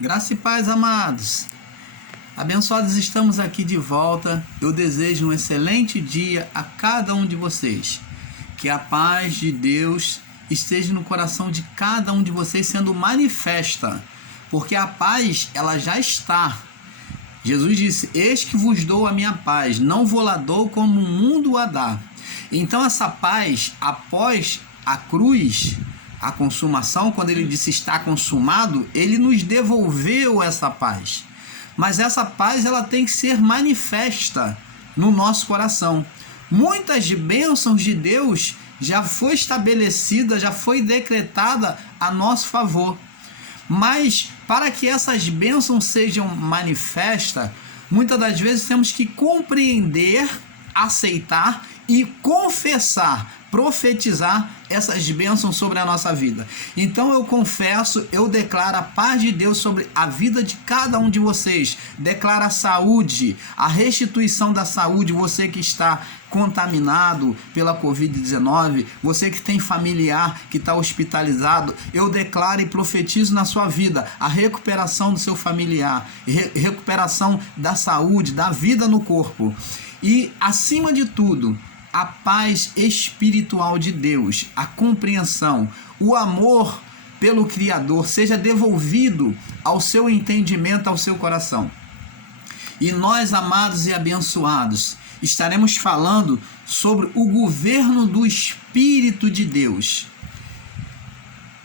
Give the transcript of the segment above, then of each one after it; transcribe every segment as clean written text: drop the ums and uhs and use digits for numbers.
Graça e paz, amados. Abençoados, estamos aqui de volta. Eu desejo um excelente dia a cada um de vocês. Que a paz de Deus esteja no coração de cada um de vocês sendo manifesta. Porque a paz, ela já está. Jesus disse: eis que vos dou a minha paz, não vou lá dou como o mundo a dá. Então essa paz, após a cruz, a consumação, quando ele disse está consumado, ele nos devolveu essa paz. Mas essa paz, ela tem que ser manifesta no nosso coração. Muitas bênçãos de Deus já foi estabelecida, já foi decretada a nosso favor. Mas para que essas bênçãos sejam manifestas, muitas das vezes temos que compreender, aceitar e confessar, profetizar essas bênçãos sobre a nossa vida. Então eu confesso, eu declaro a paz de Deus sobre a vida de cada um de vocês. Declaro a saúde, a restituição da saúde, você que está contaminado pela Covid-19, você que tem familiar que está hospitalizado, eu declaro e profetizo na sua vida a recuperação do seu familiar, recuperação da saúde, da vida no corpo. E acima de tudo, a paz espiritual de Deus, a compreensão, o amor pelo Criador seja devolvido ao seu entendimento, ao seu coração. E nós, amados e abençoados, estaremos falando sobre o governo do Espírito de Deus.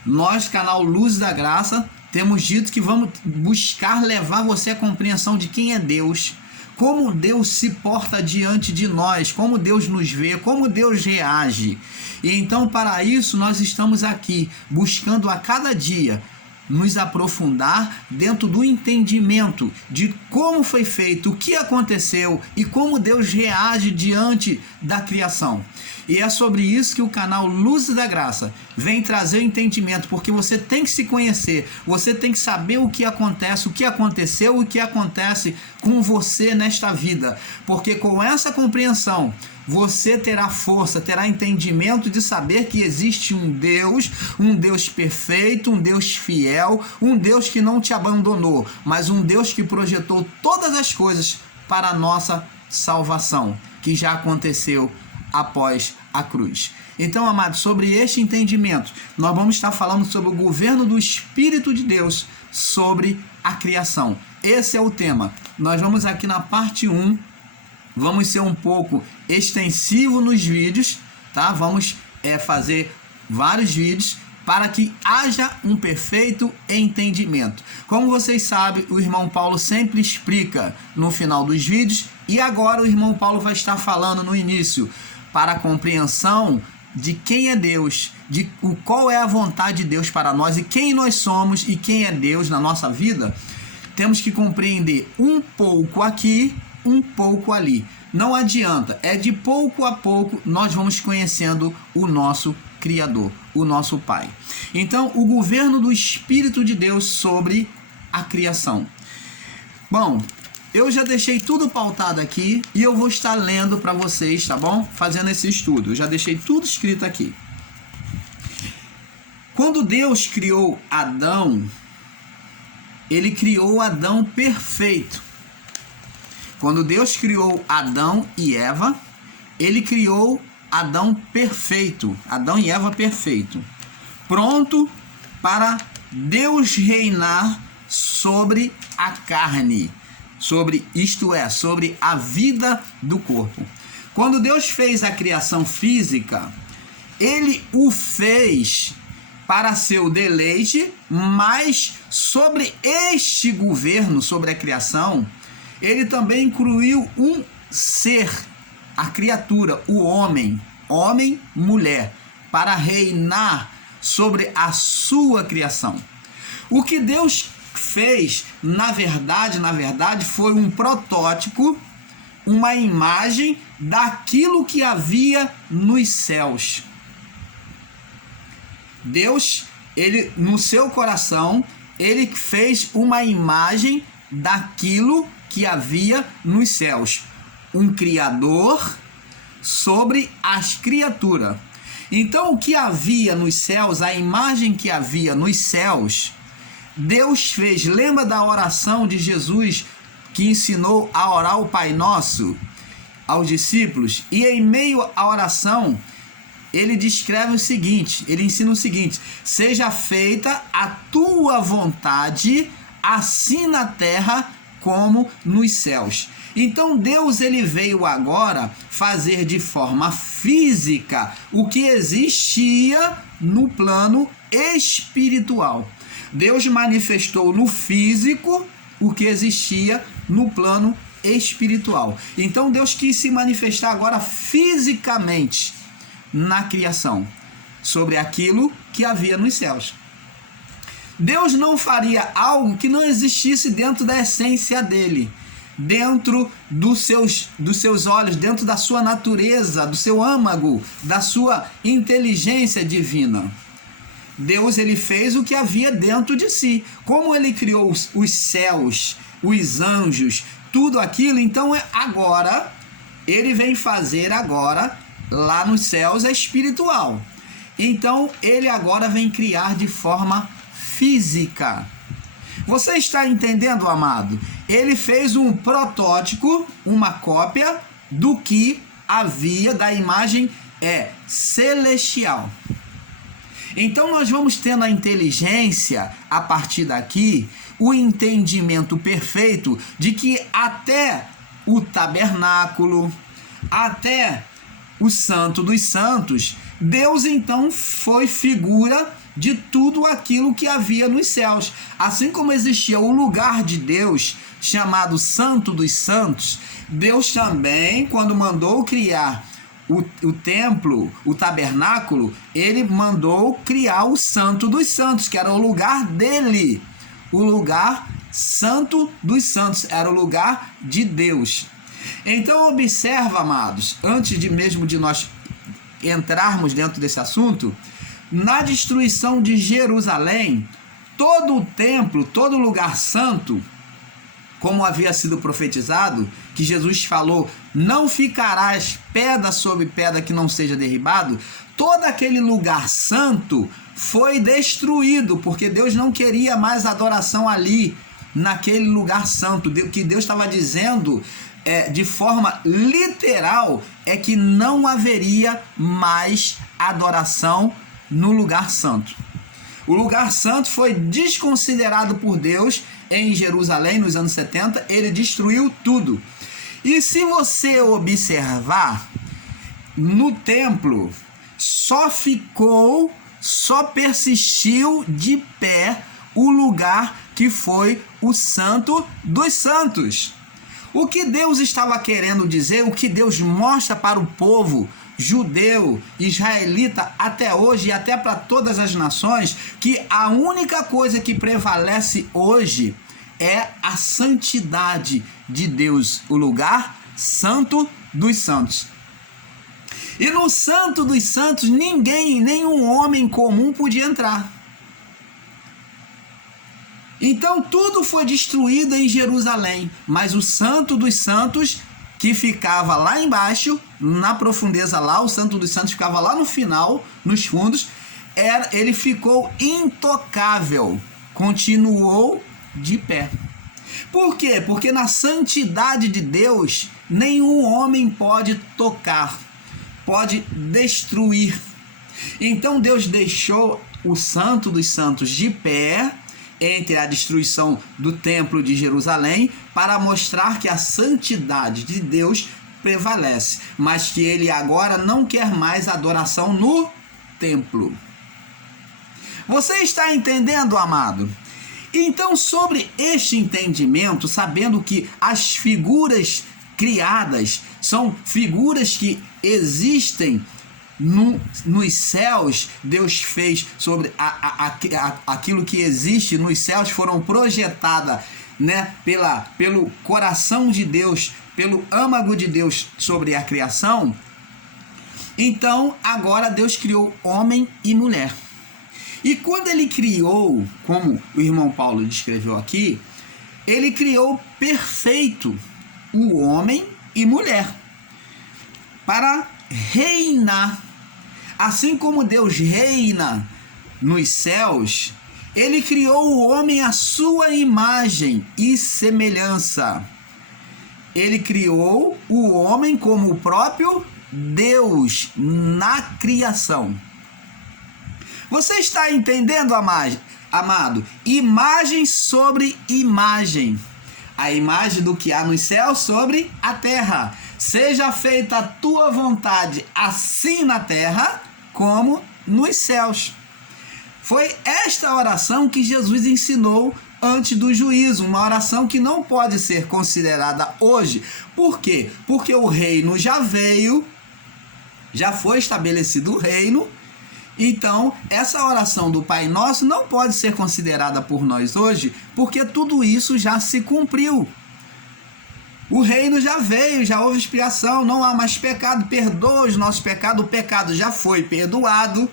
Nós, canal Luz da Graça, temos dito que vamos buscar levar você à compreensão de quem é Deus, como Deus se porta diante de nós, como Deus nos vê, como Deus reage. E então, para isso, nós estamos aqui buscando a cada dia nos aprofundar dentro do entendimento de como foi feito, o que aconteceu e como Deus reage diante da criação. E é sobre isso que o canal Luz da Graça vem trazer o entendimento, porque você tem que se conhecer, você tem que saber o que acontece, o que aconteceu, o que acontece com você nesta vida, porque com essa compreensão você terá força, terá entendimento de saber que existe um Deus perfeito, um Deus fiel, um Deus que não te abandonou, mas um Deus que projetou todas as coisas para a nossa salvação, que já aconteceu após a cruz. Então, amados, sobre este entendimento, nós vamos estar falando sobre o governo do Espírito de Deus sobre a criação. Esse é o tema. Nós vamos aqui na parte 1, vamos ser um pouco extensivo nos vídeos, tá? Vamos fazer vários vídeos para que haja um perfeito entendimento. Como vocês sabem, o irmão Paulo sempre explica no final dos vídeos, e agora o irmão Paulo vai estar falando no início para a compreensão de quem é Deus, de qual é a vontade de Deus para nós e quem nós somos e quem é Deus na nossa vida. Temos que compreender um pouco aqui, um pouco ali. Não adianta, é de pouco a pouco nós vamos conhecendo o nosso Criador, o nosso Pai. Então, o governo do Espírito de Deus sobre a criação. Bom, eu já deixei tudo pautado aqui e eu vou estar lendo para vocês, tá bom? Fazendo esse estudo. Eu já deixei tudo escrito aqui. Quando Deus criou Adão, ele criou Adão perfeito. Quando Deus criou Adão e Eva, ele criou Adão perfeito, Adão e Eva perfeito, pronto para Deus reinar sobre a carne, sobre a vida do corpo. Quando Deus fez a criação física, ele o fez para seu deleite, mas sobre este governo, sobre a criação, ele também incluiu um ser, a criatura, o homem, mulher, para reinar sobre a sua criação. O que Deus fez, na verdade, foi um protótipo, uma imagem daquilo que havia nos céus. Deus, ele, no seu coração, ele fez uma imagem daquilo que havia nos céus. Um Criador sobre as criaturas. Então, o que havia nos céus, a imagem que havia nos céus, Deus fez, lembra da oração de Jesus que ensinou a orar o Pai Nosso aos discípulos? E em meio à oração, ele descreve o seguinte, ele ensina o seguinte: seja feita a tua vontade, assim na terra como nos céus. Então Deus, ele veio agora fazer de forma física o que existia no plano espiritual. Deus manifestou no físico o que existia no plano espiritual. Então Deus quis se manifestar agora fisicamente na criação, sobre aquilo que havia nos céus. Deus não faria algo que não existisse dentro da essência dele, dentro dos seus olhos, dentro da sua natureza, do seu âmago, da sua inteligência divina. Deus, ele fez o que havia dentro de si. Como ele criou os céus, os anjos, tudo aquilo, então agora ele vem fazer agora lá nos céus é espiritual. Então ele agora vem criar de forma física. Você está entendendo, amado? Ele fez um protótipo, uma cópia do que havia da imagem celestial. Então nós vamos tendo a inteligência, a partir daqui, o entendimento perfeito de que até o tabernáculo, até o Santo dos Santos, Deus então foi figura de tudo aquilo que havia nos céus. Assim como existia o lugar de Deus, chamado Santo dos Santos, Deus também, quando mandou criar o templo, o tabernáculo, ele mandou criar o Santo dos Santos, que era o lugar dele. O lugar Santo dos Santos era o lugar de Deus. Então observa, amados, antes de mesmo de nós entrarmos dentro desse assunto, na destruição de Jerusalém, todo o templo, todo lugar santo, como havia sido profetizado, que Jesus falou, não ficarás pedra sobre pedra que não seja derribado, todo aquele lugar santo foi destruído, porque Deus não queria mais adoração ali, naquele lugar santo. O que Deus estava dizendo de forma literal é que não haveria mais adoração no lugar santo. O lugar santo foi desconsiderado por Deus em Jerusalém nos anos 70, ele destruiu tudo. E se você observar, no templo só persistiu de pé o lugar que foi o Santo dos Santos. O que Deus estava querendo dizer, o que Deus mostra para o povo judeu, israelita, até hoje e até para todas as nações, que a única coisa que prevalece hoje é a santidade de Deus, o lugar santo dos santos. E no Santo dos Santos nenhum homem comum podia entrar. Então tudo foi destruído em Jerusalém, mas o Santo dos Santos, que ficava lá embaixo, na profundeza lá, o Santo dos Santos ficava lá no final, nos fundos, ele ficou intocável, continuou de pé. Por quê? Porque na santidade de Deus, nenhum homem pode tocar, pode destruir. Então Deus deixou o Santo dos Santos de pé, entre a destruição do templo de Jerusalém, para mostrar que a santidade de Deus prevalece, mas que ele agora não quer mais adoração no templo. Você está entendendo, amado? Então, sobre este entendimento, sabendo que as figuras criadas são figuras que existem nos céus, Deus fez sobre aquilo que existe nos céus, foram projetadas, né, pelo coração de Deus, pelo âmago de Deus sobre a criação. Então agora Deus criou homem e mulher. E quando ele criou, como o irmão Paulo descreveu aqui, ele criou perfeito o homem e mulher para reinar. Assim como Deus reina nos céus, Ele criou o homem à sua imagem e semelhança. Ele criou o homem como o próprio Deus na criação. Você está entendendo, amado? Imagem sobre imagem. A imagem do que há nos céus sobre a terra. Seja feita a tua vontade, assim na terra como nos céus. Foi esta oração que Jesus ensinou antes do juízo, uma oração que não pode ser considerada hoje. Por quê? Porque o reino já veio, já foi estabelecido o reino. Então, essa oração do Pai Nosso não pode ser considerada por nós hoje, porque tudo isso já se cumpriu. O reino já veio, já houve expiação, não há mais pecado, perdoa os nossos pecados, o pecado já foi perdoado.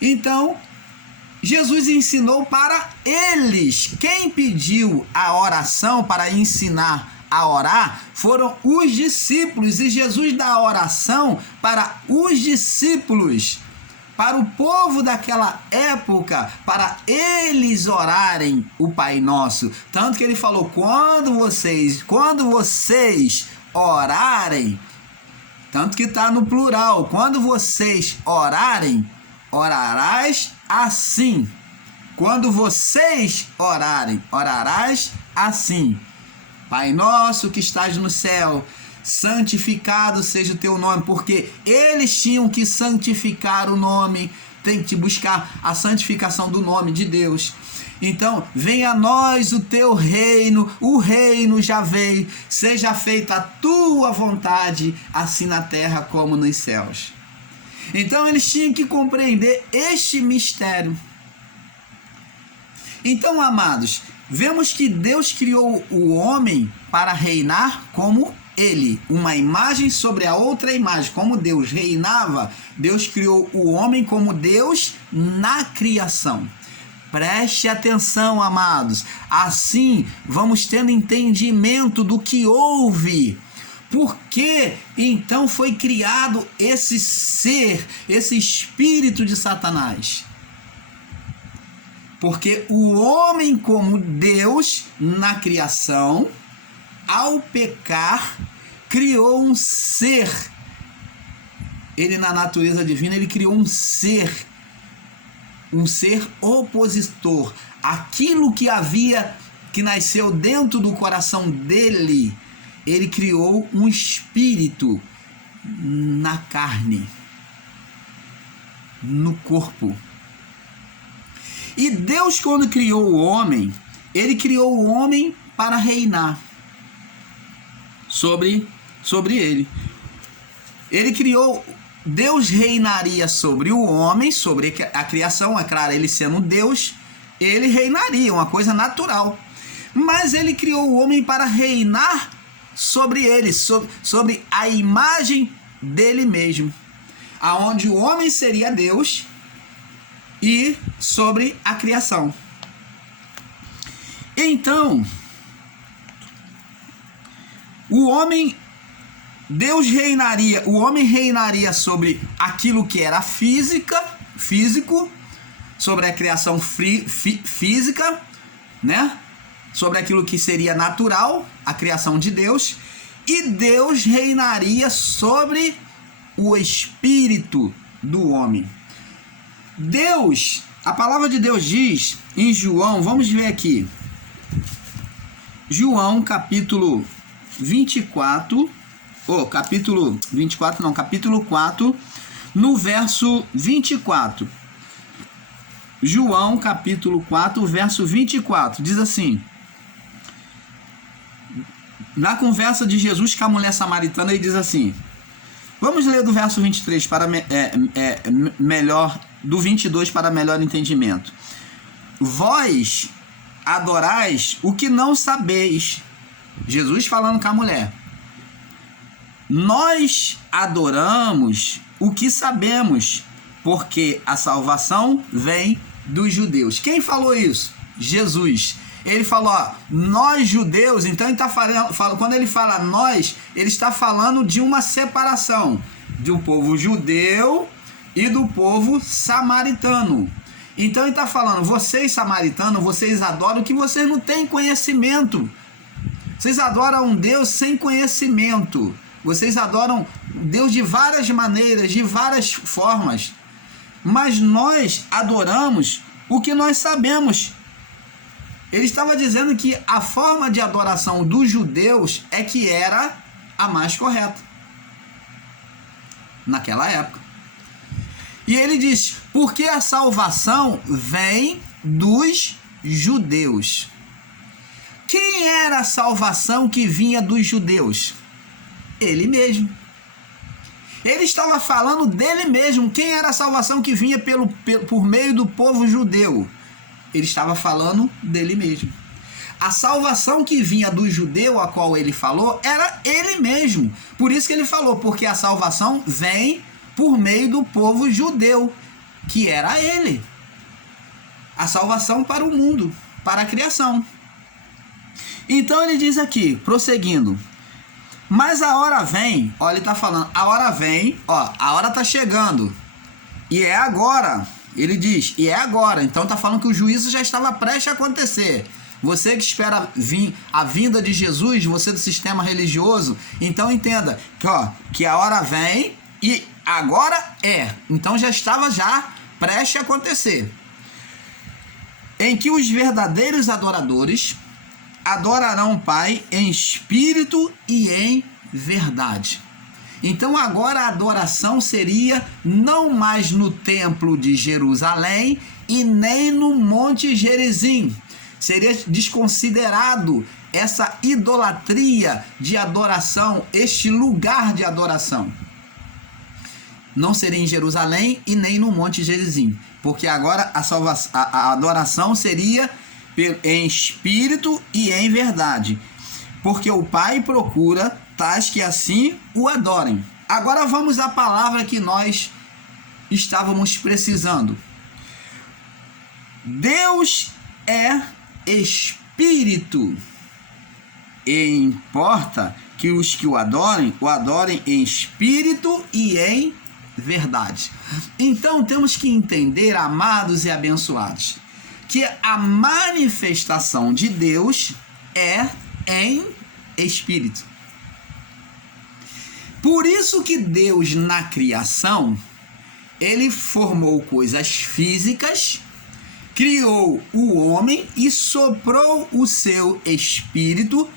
Então, Jesus ensinou para eles. Quem pediu a oração para ensinar a orar foram os discípulos, e Jesus dá a oração para os discípulos, para o povo daquela época, para eles orarem o Pai Nosso. Tanto que ele falou, quando vocês orarem, tanto que está no plural, quando vocês orarem, orarás assim. Quando vocês orarem, orarás assim. Pai nosso que estás no céu, santificado seja o teu nome, porque eles tinham que santificar o nome, tem que buscar a santificação do nome de Deus. Então, venha a nós o teu reino, o reino já veio, seja feita a tua vontade, assim na terra como nos céus. Então, eles tinham que compreender este mistério. Então, amados, vemos que Deus criou o homem para reinar como ele, uma imagem sobre a outra imagem. Como Deus reinava, Deus criou o homem como Deus na criação. Preste atenção, amados. Assim, vamos tendo entendimento do que houve. Por que então foi criado esse ser, esse espírito de Satanás? Porque o homem como Deus na criação, ao pecar, criou um ser. Ele na natureza divina, ele criou um ser opositor. Aquilo que nasceu dentro do coração dele, ele criou um espírito na carne, no corpo. E Deus, quando criou o homem, ele criou o homem para reinar sobre ele. Deus reinaria sobre o homem, sobre a criação, é claro, ele sendo Deus, ele reinaria, uma coisa natural. Mas ele criou o homem para reinar sobre ele, sobre a imagem dele mesmo, aonde o homem seria Deus e sobre a criação. Então, o homem reinaria sobre aquilo que era físico, sobre a criação física, né? Sobre aquilo que seria natural, a criação de Deus, e Deus reinaria sobre o espírito do homem. Deus, a palavra de Deus diz em João, vamos ver aqui, João capítulo 4, no verso 24. João capítulo 4, verso 24, diz assim: na conversa de Jesus com a mulher samaritana, ele diz assim, vamos ler do verso 23 para melhor, do 22 para melhor entendimento. Vós adorais o que não sabeis. Jesus falando com a mulher. Nós adoramos o que sabemos, porque a salvação vem dos judeus. Quem falou isso? Jesus. Ele falou, ó, nós judeus, então ele está falando, quando ele fala nós, ele está falando de uma separação do povo judeu e do povo samaritano. Então ele está falando, vocês samaritanos, vocês adoram que vocês não têm conhecimento. Vocês adoram um Deus sem conhecimento. Vocês adoram Deus de várias maneiras, de várias formas. Mas nós adoramos o que nós sabemos. Ele estava dizendo que a forma de adoração dos judeus é que era a mais correta naquela época. E ele diz, porque a salvação vem dos judeus. Quem era a salvação que vinha dos judeus? Ele mesmo. Ele estava falando dele mesmo. Quem era a salvação que vinha por meio do povo judeu? Ele estava falando dele mesmo. A salvação que vinha do judeu, a qual ele falou, era ele mesmo. Por isso que ele falou, porque a salvação vem por meio do povo judeu, que era ele. A salvação para o mundo, para a criação. Então ele diz aqui, prosseguindo, mas a hora vem, ó, ele está falando, a hora vem, ó, a hora está chegando, e é agora, ele diz, e é agora, então está falando que o juízo já estava prestes a acontecer. Você que espera a vinda de Jesus, você do sistema religioso, então entenda que, ó, que a hora vem e agora é, então já estava prestes a acontecer, em que os verdadeiros adoradores adorarão o Pai em espírito e em verdade. Então agora a adoração seria não mais no templo de Jerusalém e nem no Monte Gerizim. Seria desconsiderado essa idolatria de adoração, este lugar de adoração. Não seria em Jerusalém e nem no Monte Gerizim, porque agora a adoração seria em espírito e em verdade, porque o Pai procura tais que assim o adorem. Agora vamos à palavra que nós estávamos precisando. Deus é espírito, e importa que os que o adorem em espírito e em verdade. Então temos que entender, amados e abençoados, que a manifestação de Deus é em espírito. Por isso que Deus, na criação, ele formou coisas físicas, criou o homem e soprou o seu espírito,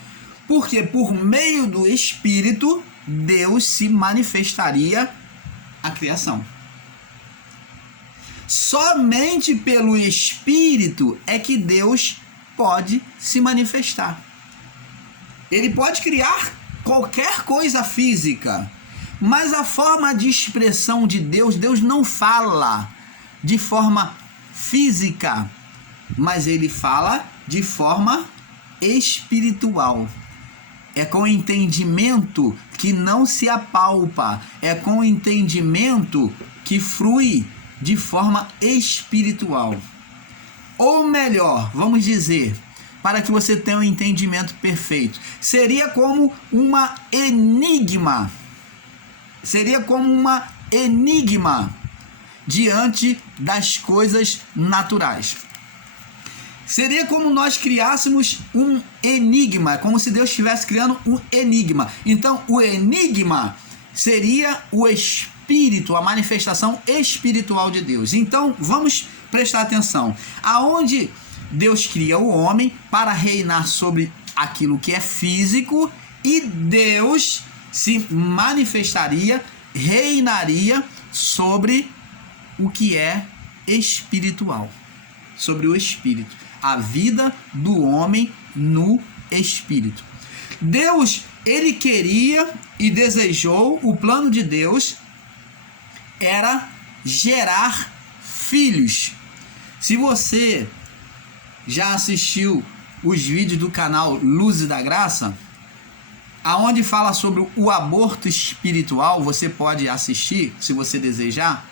porque por meio do espírito, Deus se manifestaria à criação. Somente pelo Espírito é que Deus pode se manifestar. Ele pode criar qualquer coisa física, mas a forma de expressão de Deus, Deus não fala de forma física, mas ele fala de forma espiritual. É com entendimento que não se apalpa, é com entendimento que flui de forma espiritual. Ou melhor, vamos dizer, para que você tenha um entendimento perfeito, seria como uma enigma. Seria como uma enigma diante das coisas naturais. Seria como nós criássemos um enigma, como se Deus estivesse criando um enigma. Então, o enigma seria o Espírito, a manifestação espiritual de Deus. Então, vamos prestar atenção. Aonde Deus cria o homem para reinar sobre aquilo que é físico, e Deus se manifestaria, reinaria sobre o que é espiritual, sobre o Espírito, a vida do homem no Espírito. Deus, ele queria e desejou, o plano de Deus era gerar filhos. Se você já assistiu os vídeos do canal Luz da Graça, aonde fala sobre o aborto espiritual, você pode assistir, se você desejar.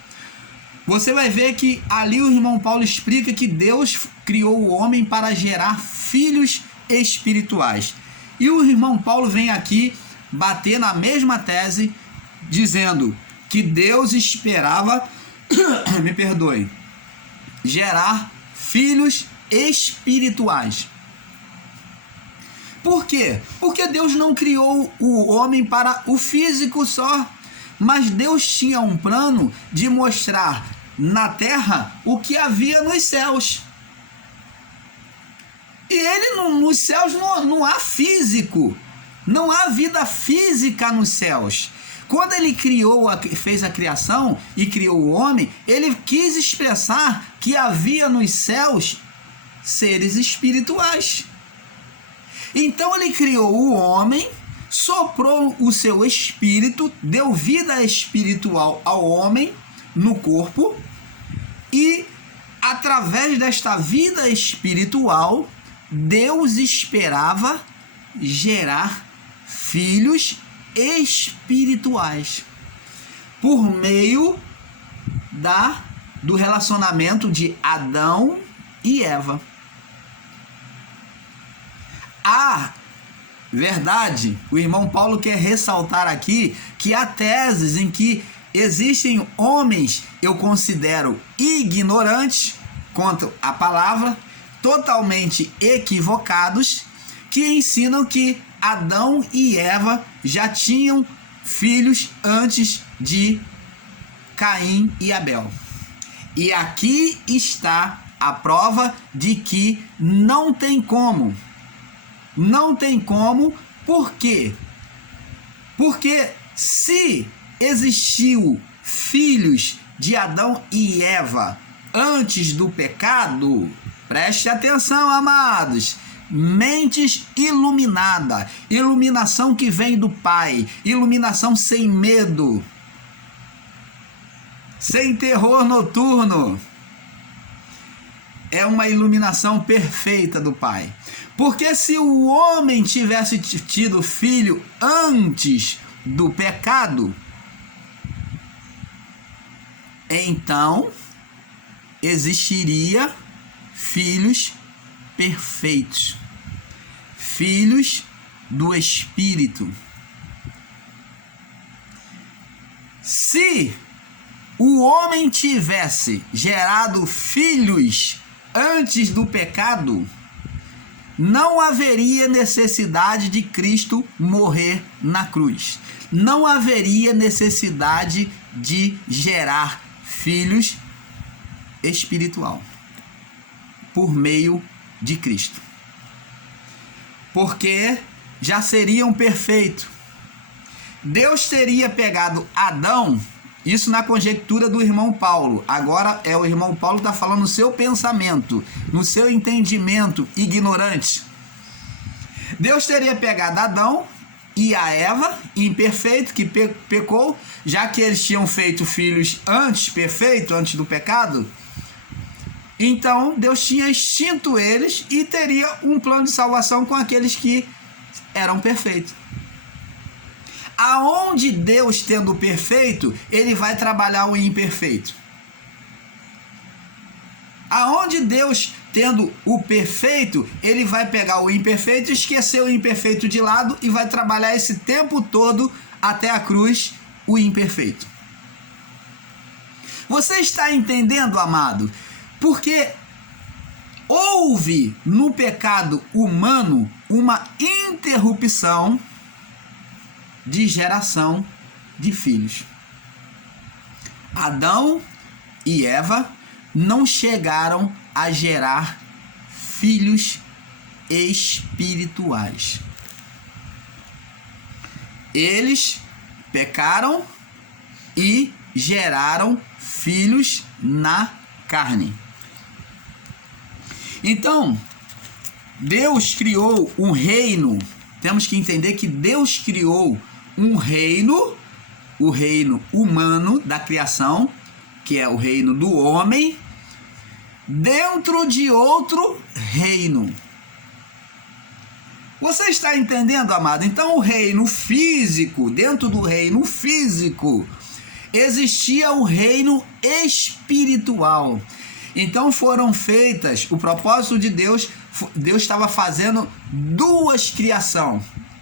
Você vai ver que ali o irmão Paulo explica que Deus criou o homem para gerar filhos espirituais. E o irmão Paulo vem aqui bater na mesma tese, dizendo que Deus esperava, me perdoe, gerar filhos espirituais. Por quê? Porque Deus não criou o homem para o físico só, mas Deus tinha um plano de mostrar na terra o que havia nos céus. E ele nos céus não há físico, não há vida física nos céus. Quando ele fez a criação e criou o homem, ele quis expressar que havia nos céus seres espirituais. Então ele criou o homem, soprou o seu espírito, deu vida espiritual ao homem no corpo e, através desta vida espiritual, Deus esperava gerar filhos espirituais por meio do relacionamento de Adão e Eva. A verdade, o irmão Paulo quer ressaltar aqui que há teses em que existem homens, eu considero ignorantes quanto à palavra, totalmente equivocados, que ensinam que Adão e Eva já tinham filhos antes de Caim e Abel. E aqui está a prova de que não tem como. Não tem como, por quê? Porque se existiu filhos de Adão e Eva antes do pecado, preste atenção, amados, mentes iluminada, iluminação que vem do Pai, iluminação sem medo, sem terror noturno, é uma iluminação perfeita do Pai. Porque se o homem tivesse tido filho antes do pecado, então existiria filhos perfeitos, filhos do Espírito. Se o homem tivesse gerado filhos antes do pecado, não haveria necessidade de Cristo morrer na cruz. Não haveria necessidade de gerar filhos espiritual por meio de Cristo. Porque já seriam perfeitos. Deus teria pegado Adão, isso na conjectura do irmão Paulo. Agora é o irmão Paulo que está falando no seu pensamento, no seu entendimento ignorante. Deus teria pegado Adão e a Eva, imperfeito, que pecou, já que eles tinham feito filhos antes, perfeito, antes do pecado. Então Deus tinha extinto eles e teria um plano de salvação com aqueles que eram perfeitos. Aonde Deus, tendo o perfeito, ele vai trabalhar o imperfeito. Aonde Deus, tendo o perfeito, ele vai pegar o imperfeito, esquecer o imperfeito de lado e vai trabalhar esse tempo todo até a cruz o imperfeito. Você está entendendo, amado? Porque houve no pecado humano uma interrupção de geração de filhos. Adão e Eva não chegaram a gerar filhos espirituais. Eles pecaram e geraram filhos na carne. Então, Deus criou um reino. Temos que entender que Deus criou um reino, o reino humano da criação, que é o reino do homem, dentro de outro reino. Você está entendendo, amado? Então o reino físico, dentro do reino físico, existia o reino espiritual. Então foram feitas, o propósito de Deus, Deus estava fazendo duas criações.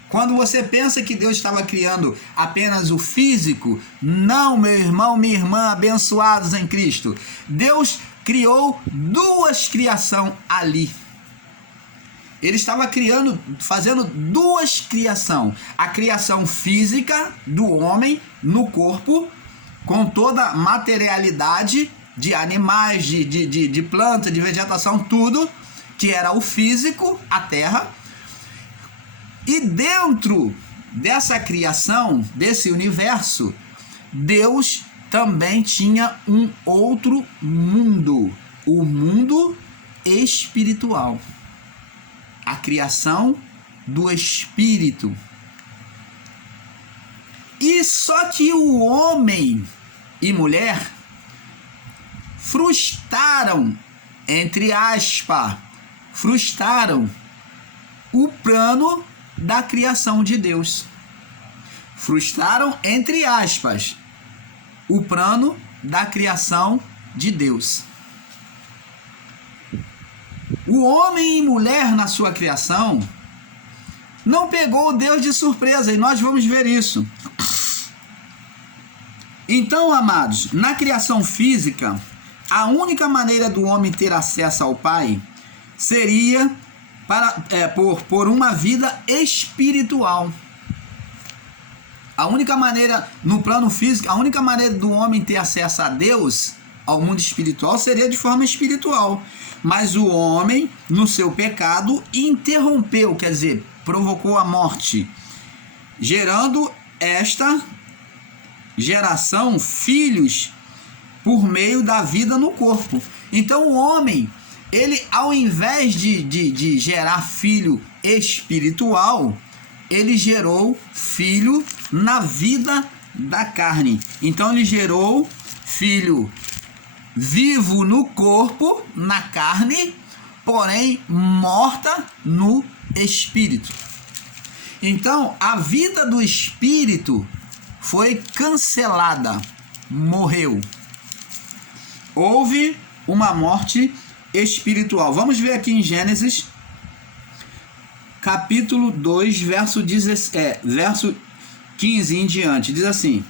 Quando você pensa que Deus estava criando apenas o físico, não, meu irmão, minha irmã, abençoados em Cristo. Deus criou duas criações ali. Ele estava fazendo duas criações. A criação física do homem no corpo, com toda a materialidade de animais, de planta, de vegetação, tudo, que era o físico, a terra. E dentro dessa criação, desse universo, Deus também tinha um outro mundo, o mundo espiritual. A criação do espírito. E só que o homem e mulher frustraram, entre aspas, frustraram o plano da criação de Deus. Frustraram, entre aspas, o plano da criação de Deus. O homem e mulher na sua criação não pegou Deus de surpresa, e nós vamos ver isso. Então, amados, na criação física, a única maneira do homem ter acesso ao Pai seria por uma vida espiritual. A única maneira, no plano físico, a única maneira do homem ter acesso a Deus, ao mundo espiritual, seria de forma espiritual. Mas o homem, no seu pecado, interrompeu, quer dizer, provocou a morte, gerando esta geração, filhos, por meio da vida no corpo. Então o homem, ele, ao invés de gerar filho espiritual, ele gerou filho na vida da carne. Então ele gerou filho vivo no corpo, na carne, porém morta no espírito. Então a vida do espírito foi cancelada, morreu. Houve uma morte espiritual. Vamos ver aqui em Gênesis, capítulo 2, verso 15 em diante. Diz assim: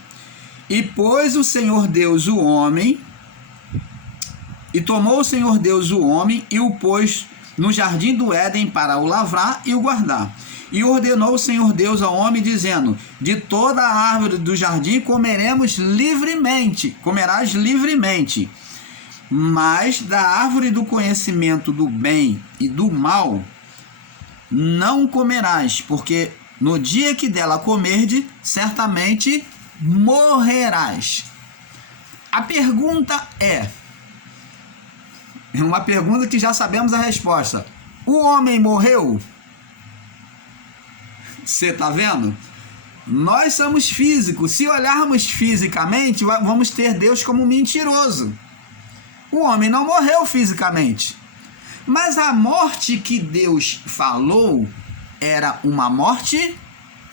E pôs o Senhor Deus o homem, e tomou o Senhor Deus o homem, e o pôs no jardim do Éden para o lavrar e o guardar. E ordenou o Senhor Deus ao homem, dizendo: De toda a árvore do jardim comerás livremente, mas da árvore do conhecimento do bem e do mal não comerás, porque no dia que dela comerdes, certamente morrerás. A pergunta é uma pergunta que já sabemos a resposta. O homem morreu? Você está vendo? Nós somos físicos. Se olharmos fisicamente, vamos ter Deus como mentiroso. O homem não morreu fisicamente. Mas a morte que Deus falou era uma morte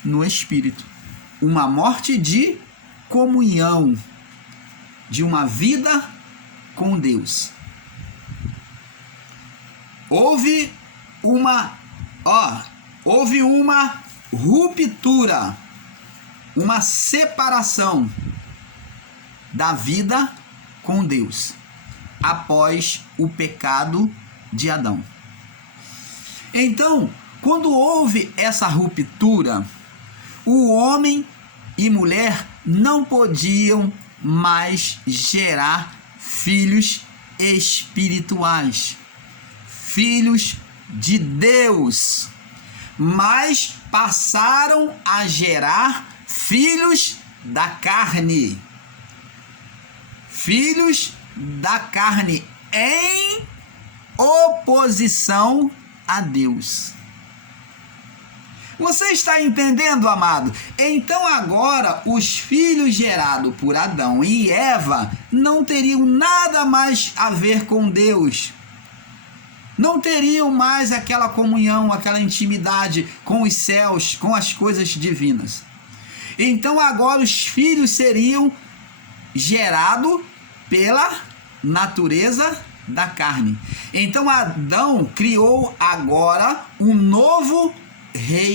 no espírito. Uma morte de comunhão. De uma vida com Deus. Houve uma ruptura, uma separação da vida com Deus após o pecado de Adão. Então, quando houve essa ruptura, o homem e mulher não podiam mais gerar filhos espirituais, filhos de Deus, mas passaram a gerar filhos da carne. Filhos da carne em oposição a Deus. Você está entendendo, amado? Então agora os filhos gerados por Adão e Eva não teriam nada mais a ver com Deus. Não teriam mais aquela comunhão, aquela intimidade com os céus, com as coisas divinas. Então agora os filhos seriam gerados pela natureza da carne. Então Adão criou agora um novo reino.